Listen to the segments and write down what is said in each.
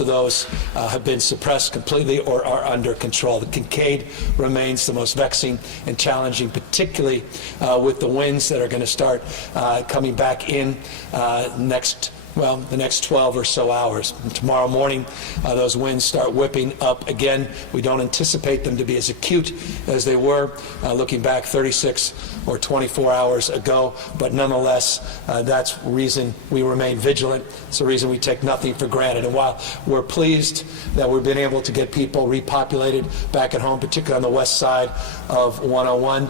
of those have been suppressed completely or are under control. The Kincade remains the most vexing and challenging, particularly with the winds that are going to start coming back in the next 12 or so hours. And tomorrow morning, those winds start whipping up again. We don't anticipate them to be as acute as they were looking back 36 or 24 hours ago, but nonetheless, that's the reason we remain vigilant. It's the reason we take nothing for granted. And while we're pleased that we've been able to get people repopulated back at home, particularly on the west side of 101,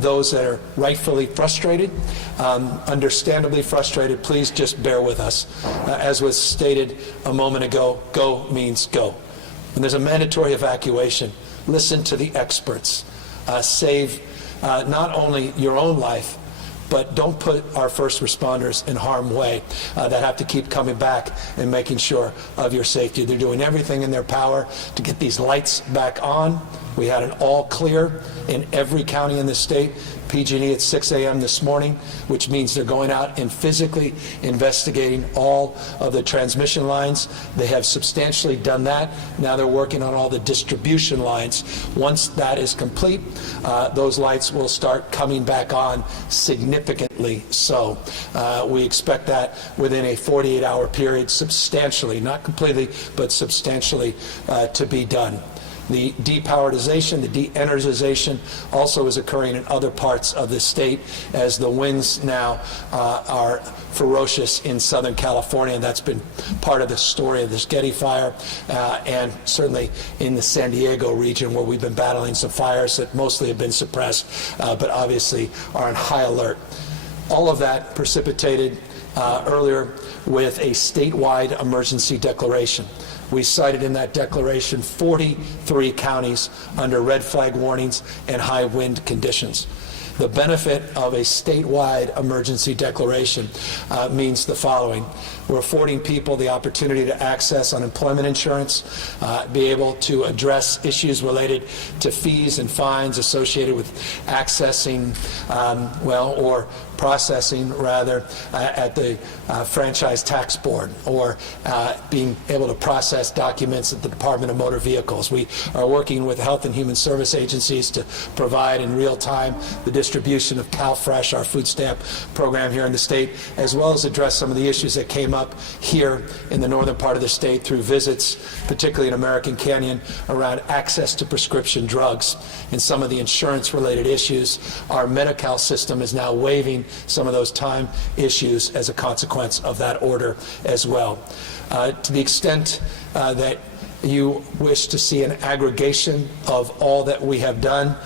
those that are rightfully frustrated, understandably frustrated, please just bear with us. As was stated a moment ago, go means go. When there's a mandatory evacuation, listen to the experts. Save not only your own life, but don't put our first responders in harm's way that have to keep coming back and making sure of your safety. They're doing everything in their power to get these lights back on. We had an all clear in every county in the state. PG&E at 6 a.m. this morning, which means they're going out and physically investigating all of the transmission lines. They have substantially done that. Now they're working on all the distribution lines. Once that is complete, those lights will start coming back on significantly so. We expect that within a 48-hour period, substantially, not completely, but substantially to be done. The depowerization, the de-energization also is occurring in other parts of the state as the winds now are ferocious in Southern California, and that's been part of the story of this Getty fire, and certainly in the San Diego region where we've been battling some fires that mostly have been suppressed, but obviously are on high alert. All of that precipitated earlier with a statewide emergency declaration. We cited in that declaration 43 counties under red flag warnings and high wind conditions. The benefit of a statewide emergency declaration means the following. We're affording people the opportunity to access unemployment insurance, be able to address issues related to fees and fines associated with accessing, or processing rather at the franchise tax board, or being able to process documents at the Department of Motor Vehicles. We are working with health and human service agencies to provide in real time the distribution of CalFresh, our food stamp program here in the state, as well as address some of the issues that came up here in the northern part of the state through visits, particularly in American Canyon, around access to prescription drugs and some of the insurance-related issues. Our Medi-Cal system is now waiving some of those time issues as a consequence of that order as well. To the extent that you wish to see an aggregation of all that we have done,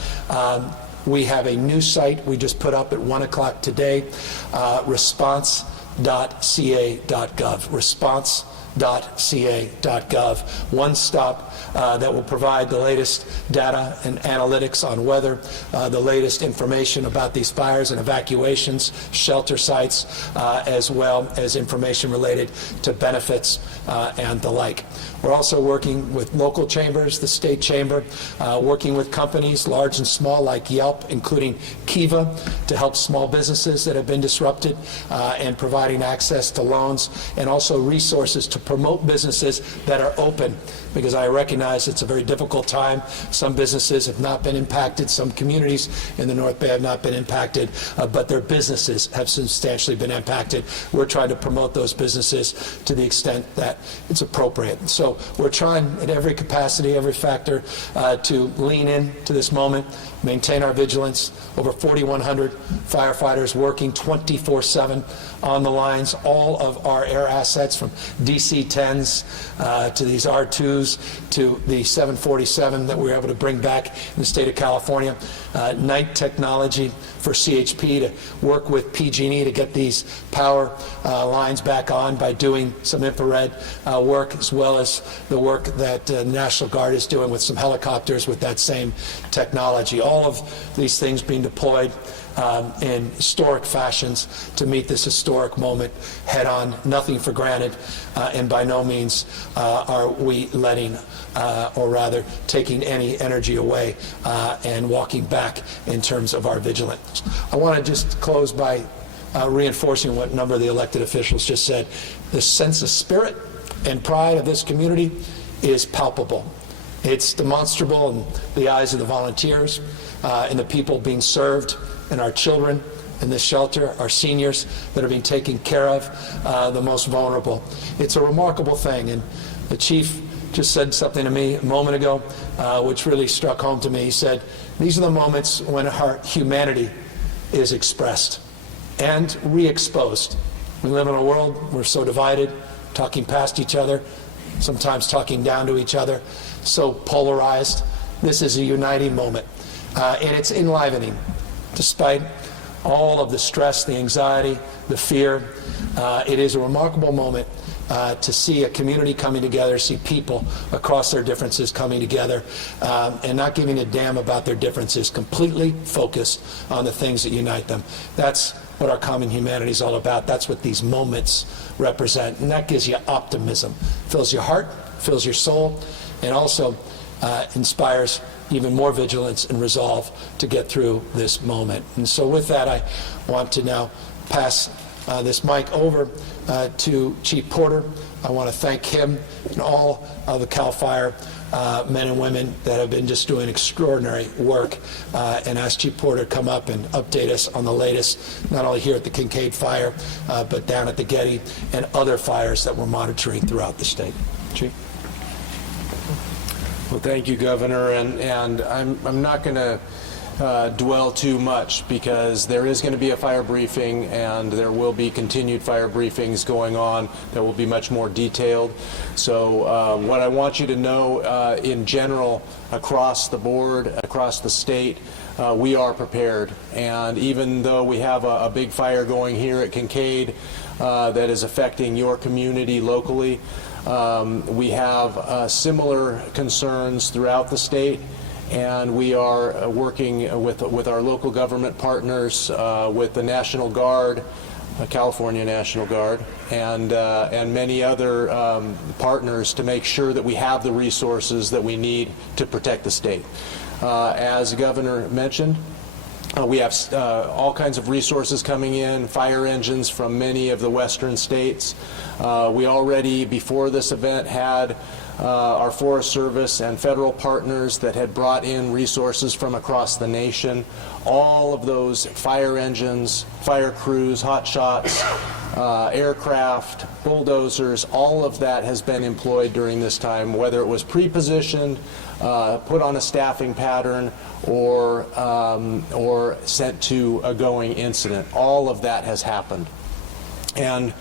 we have a new site we just put up at 1 o'clock today, response.ca.gov. Response.ca.gov. One stop that will provide the latest data and analytics on weather, the latest information about these fires and evacuations, shelter sites, as well as information related to benefits and the like. We're also working with local chambers, the state chamber, working with companies large and small like Yelp, including Kiva, to help small businesses that have been disrupted and providing access to loans and also resources to promote businesses that are open, because I recognize it's a very difficult time. Some businesses have not been impacted. Some communities in the North Bay have not been impacted, but their businesses have substantially been impacted. We're trying to promote those businesses to the extent that it's appropriate. So we're trying at every capacity, every factor, to lean in to this moment, maintain our vigilance. Over 4,100 firefighters working 24/7 on the lines. All of our air assets, from DC-10s to these R2s to the 747 that we were able to bring back in the state of California. Night technology for CHP to work with PG&E to get these power lines back on by doing some infrared work, as well as the work that the National Guard is doing with some helicopters with that same technology. All of these things being deployed in historic fashions to meet this historic moment head on, nothing for granted, and by no means are we letting, or rather taking any energy away and walking back in terms of our vigilance. I want to just close by reinforcing what a number of the elected officials just said. The sense of spirit And pride of this community is palpable. It's demonstrable in the eyes of the volunteers and the people being served, and our children in this shelter, our seniors that are being taken care of, the most vulnerable. It's a remarkable thing, and the chief just said something to me a moment ago which really struck home to me. He said, these are the moments when our humanity is expressed and re-exposed. We live in a world where we're so divided, talking past each other, sometimes talking down to each other, so polarized. This is a uniting moment, and it's enlivening. Despite all of the stress, the anxiety, the fear, it is a remarkable moment to see a community coming together, see people across their differences coming together, and not giving a damn about their differences, completely focused on the things that unite them. That's what our common humanity is all about. That's what these moments represent, and that gives you optimism, fills your heart, fills your soul, and also inspires even more vigilance and resolve to get through this moment. And so with that, I want to now pass this mic over to Chief Porter. I want to thank him and all of the CAL FIRE men and women that have been just doing extraordinary work, and ask Chief Porter to come up and update us on the latest, not only here at the Kincade fire, but down at the Getty and other fires that we're monitoring throughout the state. Chief? Well, thank you, Governor, and I'm not going to dwell too much, because there is going to be a fire briefing, and there will be continued fire briefings going on that will be much more detailed. So what I want you to know in general, across the board, across the state, we are prepared. And even though we have a big fire going here at Kincade that is affecting your community locally, we have similar concerns throughout the state, and we are working with our local government partners, with the National Guard, California National Guard, and many other partners to make sure that we have the resources that we need to protect the state. As the Governor mentioned, we have all kinds of resources coming in, fire engines from many of the western states. We already, before this event, had our Forest Service and federal partners that had brought in resources from across the nation. All of those fire engines, fire crews, hot shots, aircraft, bulldozers, all of that has been employed during this time, whether it was pre-positioned, put on a staffing pattern, or sent to a going incident. All of that has happened. And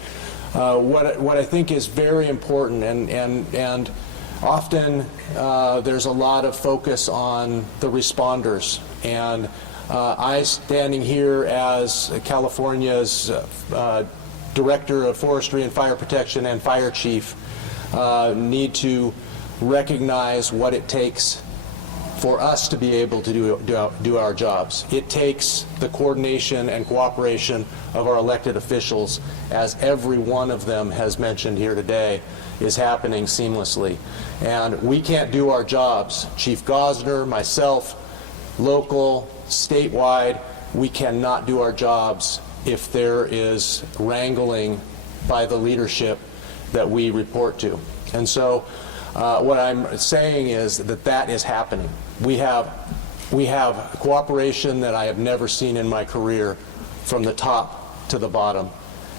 what I think is very important, and often there's a lot of focus on the responders, and I, standing here as California's Director of Forestry and Fire Protection and Fire Chief, need to recognize what it takes for us to be able to do our jobs. It takes the coordination and cooperation of our elected officials, as every one of them has mentioned here today is happening seamlessly. And we can't do our jobs, Chief Gosner, myself, local, statewide, we cannot do our jobs if there is wrangling by the leadership that we report to. And so what I'm saying is that is happening. We have cooperation that I have never seen in my career, from the top to the bottom.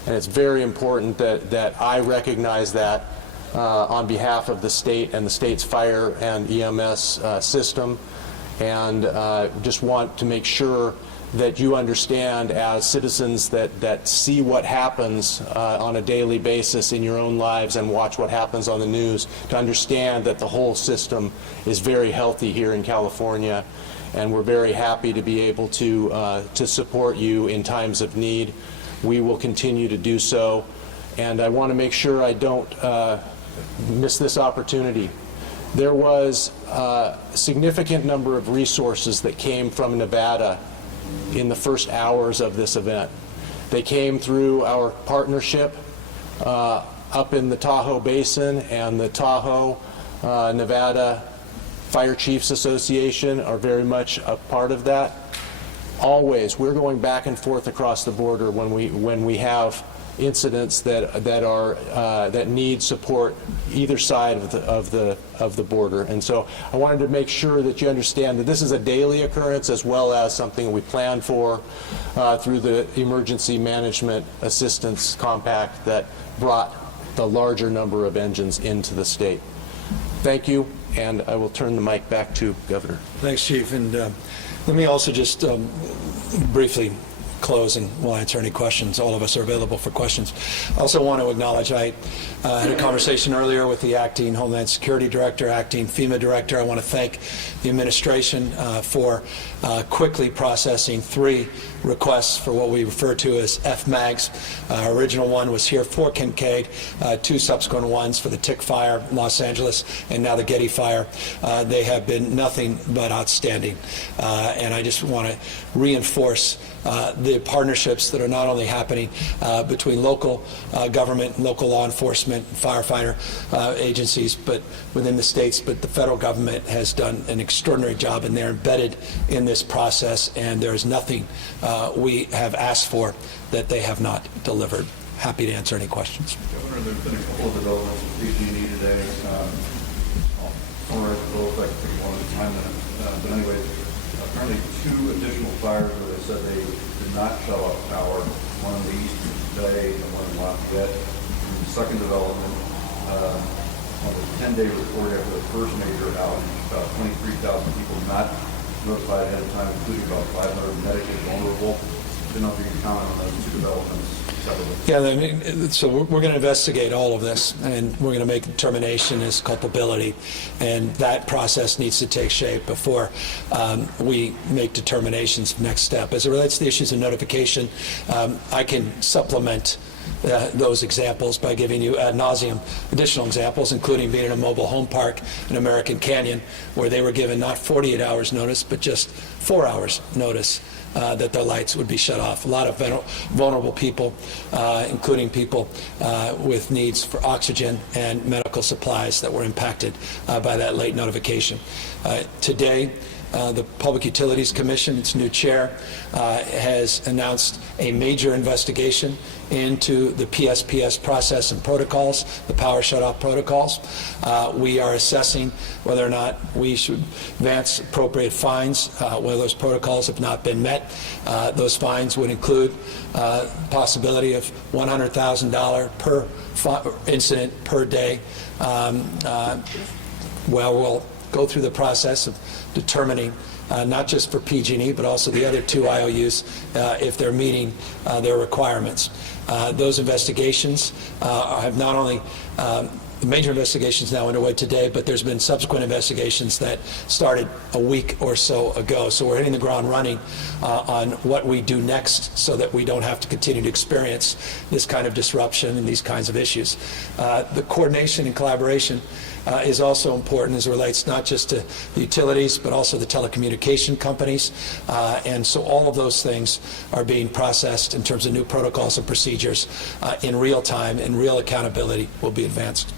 And it's very important that I recognize that on behalf of the state and the state's fire and EMS system, and just want to make sure that you understand, as citizens that see what happens on a daily basis in your own lives and watch what happens on the news, to understand that the whole system is very healthy here in California, and we're very happy to be able to support you in times of need. We will continue to do so, and I want to make sure I don't miss this opportunity. There was a significant number of resources that came from Nevada in the first hours of this event. They came through our partnership up in the Tahoe Basin, and the Tahoe, Nevada Fire Chiefs Association are very much a part of that. Always, we're going back and forth across the border when we have incidents that need support either side of the border. And so I wanted to make sure that you understand that this is a daily occurrence as well as something we plan for through the Emergency Management Assistance Compact that brought the larger number of engines into the state. Thank you, and I will turn the mic back to Governor. Thanks, Chief. And let me also just briefly close, and we'll answer any questions. All of us are available for questions. I also want to acknowledge I had a conversation earlier with the acting Homeland Security Director, acting FEMA Director. I want to thank the administration for quickly processing 3 requests for what we refer to as FMAGs. Our original one was here for Kincade, 2 subsequent ones for the Tick Fire in Los Angeles, and now the Getty Fire. They have been nothing but outstanding. And I just want to reinforce the partnerships that are not only happening between local government, local law enforcement, firefighter agencies, but within the states, but the federal government has done an extraordinary job, and they're embedded in this process, and there is nothing we have asked for that they have not delivered. Happy to answer any questions. Governor, there's been a couple of developments with PG&E today. Summarize the bill, like one at a time. But anyway, apparently 2 additional fires where they said they did not shut off power, one in the East Bay and one in Lafayette. And the second development, on the 10-day report after the first major outage, about 23,000 people not notified ahead of time, including about 500 medically vulnerable. I don't know if you can comment on those 2 developments. Yeah, I mean, so we're going to investigate all of this, and we're going to make a determination as culpability, and that process needs to take shape before we make determinations of next step. As it relates to the issues of notification, I can supplement those examples by giving you ad nauseum additional examples, including being in a mobile home park in American Canyon, where they were given not 48 hours notice, but just 4 hours notice that their lights would be shut off. A lot of vulnerable people, including people with needs for oxygen and medical supplies, that were impacted by that late notification. Today, the Public Utilities Commission, its new chair, has announced a major investigation into the PSPS process and protocols, the power shutoff protocols. We are assessing whether or not we should advance appropriate fines where those protocols have not been met. Those fines would include possibility of $100,000 per incident per day. We'll go through the process of determining not just for PG&E, but also the other 2 IOUs if they're meeting their requirements. Those investigations have not only the major investigations now underway today, but there's been subsequent investigations that started a week or so ago. So we're hitting the ground running on what we do next so that we don't have to continue to experience this kind of disruption and these kinds of issues. The coordination and collaboration is also important as it relates not just to the utilities, but also the telecommunication companies. And so all of those things are being processed in terms of new protocols and procedures in real time, and real accountability will be advanced.